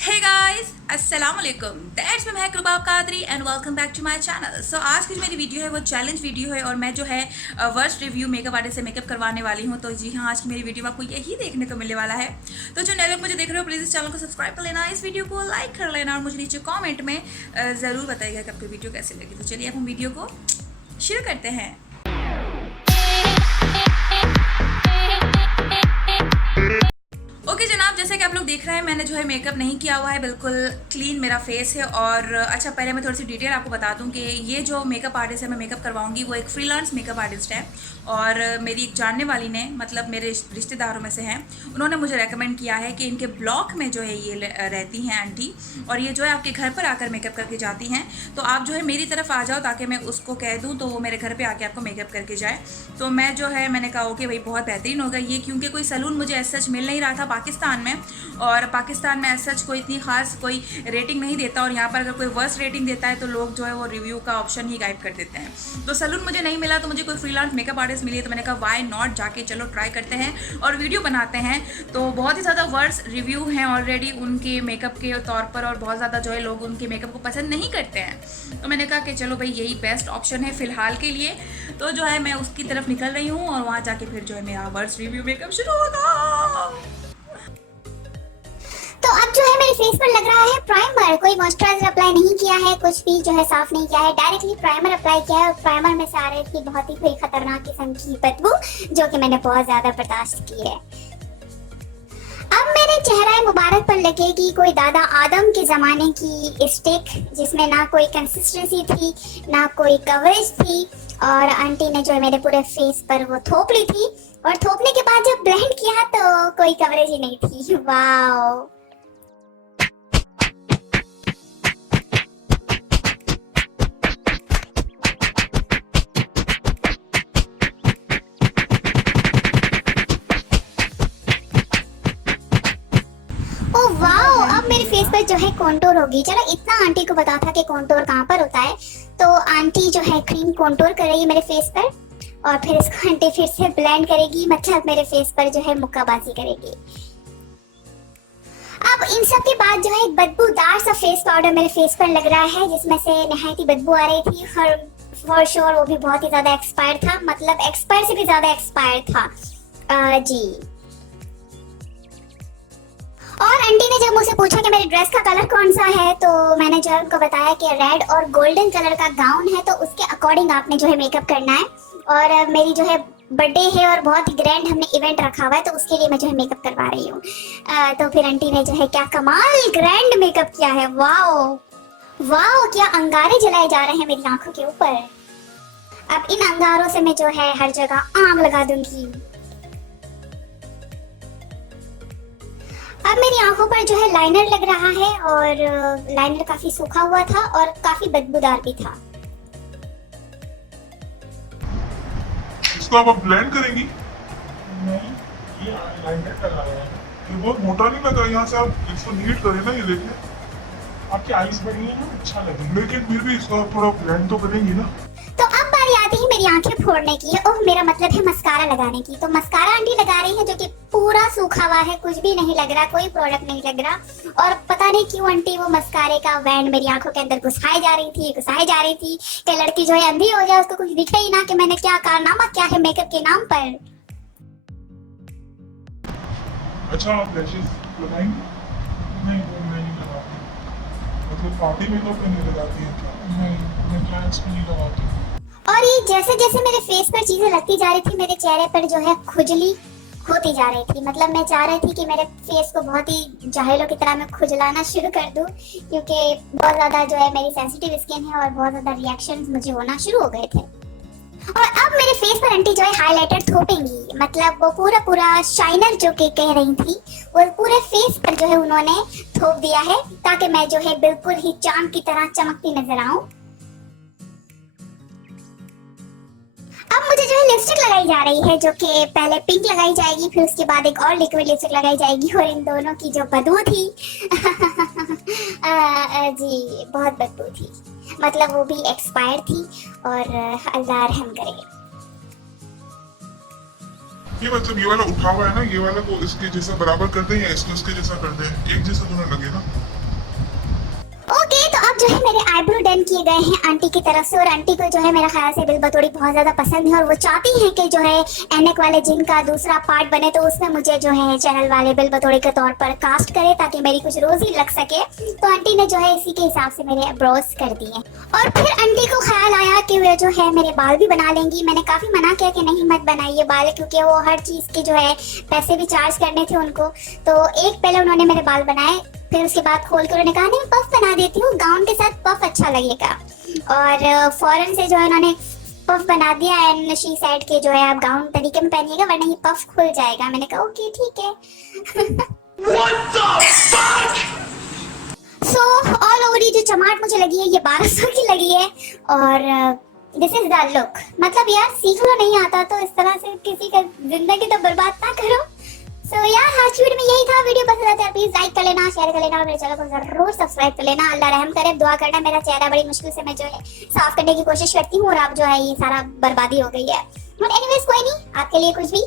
Hey guys अस्सलाम वालेकुम, that's मैं Mehak Rubab Qadri and welcome back to my channel. So आज की जो मेरी वीडियो है वो चैलेंज वीडियो है और मैं जो है वर्स्ट रिव्यू मेकअप आर्टिस्ट से मेकअप करवाने वाली हूँ। तो जी हाँ, आज की मेरी वीडियो में आपको यही देखने को मिलने वाला है। तो जो नए लोग मुझे देख रहे हो प्लीज़ इस चैनल को सब्सक्राइब कर लेना, इस वीडियो को लाइक कर लेना और मुझे नीचे कॉमेंट में ज़रूर बताइएगा कि आपको वीडियो कैसी लगी। तो चलिए अब हम वीडियो को शुरू करते हैं। ओके जनाब, जैसे कि आप लोग देख रहे हैं मैंने जो है मेकअप नहीं किया हुआ है, बिल्कुल क्लीन मेरा फेस है। और अच्छा, पहले मैं थोड़ी सी डिटेल आपको बता दूं कि ये जो मेकअप आर्टिस्ट है मैं मेकअप करवाऊंगी वो एक फ्रीलांस मेकअप आर्टिस्ट है और मेरी एक जानने वाली ने, मतलब मेरे रिश्तेदारों में से हैं, उन्होंने मुझे रेकमेंड किया है कि इनके ब्लॉक में जो है ये रहती हैं आंटी, और ये जो है आपके घर पर आकर मेकअप करके जाती हैं। तो आप जो है मेरी तरफ आ जाओ ताकि मैं उसको कह दूँ तो वो मेरे घर पर आके आपको मेकअप करके जाए। तो मैं जो है मैंने कहा ओके भाई, बहुत बेहतरीन होगा ये, क्योंकि कोई सैलून मुझे ऐसा सच मिल नहीं रहा था पाकिस्तान में, और पाकिस्तान में ऐसा सच कोई इतनी खास कोई रेटिंग नहीं देता, और यहाँ पर अगर कोई वर्स्ट रेटिंग देता है तो लोग जो है वो रिव्यू का ऑप्शन ही गायब कर देते हैं। तो सैलून मुझे नहीं मिला तो मुझे कोई फ्रीलांस मेकअप आर्टिस्ट मिली, तो मैंने कहा वाई नॉट, जाके चलो ट्राई करते हैं और वीडियो बनाते हैं। तो बहुत ही ज़्यादा वर्स्ट रिव्यू हैं ऑलरेडी उनके मेकअप के तौर पर, और बहुत ज़्यादा जो है लोग उनके मेकअप को पसंद नहीं करते हैं। तो मैंने कहा कि चलो भाई यही बेस्ट ऑप्शन है फ़िलहाल के लिए। तो जो है मैं उसकी तरफ निकल रही हूँ और वहाँ जाके फिर जो है मेरा वर्स्ट रिव्यू मेकअप शुरू होगा। तो अब जो है मेरे फेस पर लग रहा है प्राइमर। कोई मॉइस्चराइजर अप्लाई नहीं किया है, कुछ भी जो है साफ नहीं किया है, डायरेक्टली प्राइमर अप्लाई किया है। प्राइमर में से आ रही थी बहुत ही कोई खतरनाक किस्म की बदबू, जो कि मैंने बहुत ज्यादा बर्दाश्त की है। अब मेरे चेहरा मुबारक पर लगेगी कोई दादा आदम के जमाने की स्टिक, जिसमें ना कोई कंसिस्टेंसी थी ना कोई कवरेज थी, और आंटी ने जो है मेरे पूरे फेस पर वो थोप ली थी, और थोपने के बाद जब ब्लेंड किया तो कोई कवरेज ही नहीं थी। वाओ। ओह वाओ, अब मेरे फेस पर जो है कॉन्टूर होगी। चलो इतना आंटी को पता था कि कॉन्टूर कहाँ पर होता है, तो आंटी जो है क्रीम कॉन्टूर कर रही है मेरे फेस पर, और फिर इसको आंटी फिर से ब्लेंड करेगी, मतलब मेरे फेस पर जो है मुक्काबाजी करेगी। अब इन सब के बाद जो है एक बदबूदार सा फेस पाउडर मेरे फेस पर लग रहा है, जिसमें से नहायत ही बदबू आ रही थी। फॉर श्योर वो भी बहुत ही ज्यादा एक्सपायर था, मतलब एक्सपायर से भी ज्यादा एक्सपायर था। जी। और आंटी ने जब मुझसे पूछा कि मेरे ड्रेस का कलर कौन सा है, तो मैंने जो है उनको बताया कि रेड और गोल्डन कलर का गाउन है, तो उसके अकॉर्डिंग आपने जो है मेकअप करना है। और मेरी जो है बर्थडे है और बहुत ही ग्रैंड हमने इवेंट रखा हुआ है, तो उसके लिए मैं जो है मेकअप करवा रही हूँ। तो फिर आंटी ने जो है क्या कमाल ग्रैंड मेकअप किया है। वाओ वाओ, क्या अंगारे जलाए जा रहे हैं मेरी आंखों के ऊपर। अब इन अंगारों से मैं जो है हर जगह आग लगा दूंगी। अब मेरी आंखों पर जो है लाइनर लग रहा है, और लाइनर काफी सूखा हुआ था और काफी बदबूदार भी था। इसको आप ब्लेंड करेंगी? नहीं, ये लाइनर लगाया है। ये बहुत मोटा नहीं लगा, यहाँ से आप इसको नीट करें ना, ये देखिए आपकी आईज बड़ी है ना, अच्छा लगेगा। लेकिन फिर भी इसको आप थोड़ा ब्लेंड तो करेंगी ना। तो अब बारी आती है मेरी आंखें फोड़ने की। ओह, मेरा मतलब है मस्कारा लगाने की। तो मस्कारा आंटी लगा रही है जो कि पूरा सूखा हुआ है, कुछ भी नहीं लग रहा, कोई प्रोडक्ट नहीं लग रहा। और पता नहीं क्यों आंटी वो मस्कारे का बैंड मेरी आंखों के अंदर घुसाई जा रही थी कि लड़की जो है अंधी हो जाए, उसको कुछ दिखे ही ना कि मैंने क्या कारनामा किया है मेकअप के नाम पर। अच्छा, आप लैशेस लगाएंगी? नहीं, वो मैं नहीं लगाती। मतलब पार्टी मेकअप में नहीं लगाती है क्या? नहीं, मैं क्लाइंट्स में नहीं लगाती हूँ। और ये जैसे जैसे मेरे फेस पर चीजें लगती जा रही थी, मेरे चेहरे पर जो है खुजली होती जा रही थी। मतलब मैं चाह रही थी कि मेरे फेस को बहुत ही जाहिलों की तरह मैं खुजलाना शुरू कर दूं, क्योंकि बहुत ज्यादा जो है मेरी सेंसिटिव स्किन है और बहुत ज्यादा रिएक्शंस मुझे होना शुरू हो गए थे। और अब मेरे फेस पर आंटी जो है हाइलाइटर थोपेंगी, मतलब वो पूरा शाइनर जो कि कह रही थी वो पूरे फेस पर जो है उन्होंने थोप दिया है, ताकि मैं जो है बिल्कुल ही चांद की तरह चमकती नजर आऊं। अब मुझे जो है लिपस्टिक लगाई जा रही है, जो कि पहले पिंक लगाई जाएगी, फिर उसके बाद एक और लिक्विड लिपस्टिक लगाई जाएगी, और इन दोनों की जो बदबू थी जी बहुत बदबू थी, मतलब वो भी एक्सपायर थी, और अल्लाह रहम करे। ये मतलब ये वाला उठा हुआ है ना, ये वाला को इसके जैसा बराबर कर दें या इसको इसके जैसा कर दें, एक जैसा दोनों लगे ना। ओके, तो अब जो है मेरे आईब्रो डन किए गए हैं आंटी की तरफ से, और आंटी को जो है मेरा ख्याल से बिल बतौड़ी बहुत ज्यादा पसंद है और वो चाहती है कि जो है एनेक वाले जिन का दूसरा पार्ट बने, तो उसमें मुझे जो है चैनल वाले बिल बतौड़ी के तौर पर कास्ट करे ताकि मेरी कुछ रोजी लग सके। तो आंटी ने जो है इसी के हिसाब से मेरे ब्रोस कर दिए। और फिर आंटी को ख्याल आया कि वे जो है मेरे बाल भी बना लेंगी। मैंने काफी मना किया कि नहीं मत बनाइए बाल, क्योंकि वो हर चीज के जो है पैसे भी चार्ज करने थे उनको। तो एक पहले उन्होंने मेरे बाल बनाए, फिर उसके बाद खोल कर उन्होंने कहा नहीं पफ बना देती हूँ, गाउन के साथ पफ अच्छा लगेगा। और फौरन से जो है उन्होंने पफ बना दिया एंड शी सेड के जो है आप गाउन तरीके में पहनिएगा वरना ये पफ खुल जाएगा। मैंने कहा ओके ठीक है। सो ऑल ओवर ये जो चमाट मुझे लगी है ये 1200 की लगी है, और दिस इज द लुक। मतलब यार सीख लो, नहीं आता तो इस तरह से किसी का जिंदगी तो बर्बाद ना करो। सो यार आज की वीडियो में यही था। वीडियो पसंद आता है प्लीज लाइक कर लेना, शेयर कर लेना और मेरे चैनल को जरूर सब्सक्राइब कर लेना। अल्लाह रहम करे, दुआ करना। मेरा चेहरा बड़ी मुश्किल से मैं जो है साफ करने की कोशिश करती हूँ और अब जो है ये सारा बर्बादी हो गई है। बट एनीवेज कोई नहीं, आपके लिए कुछ भी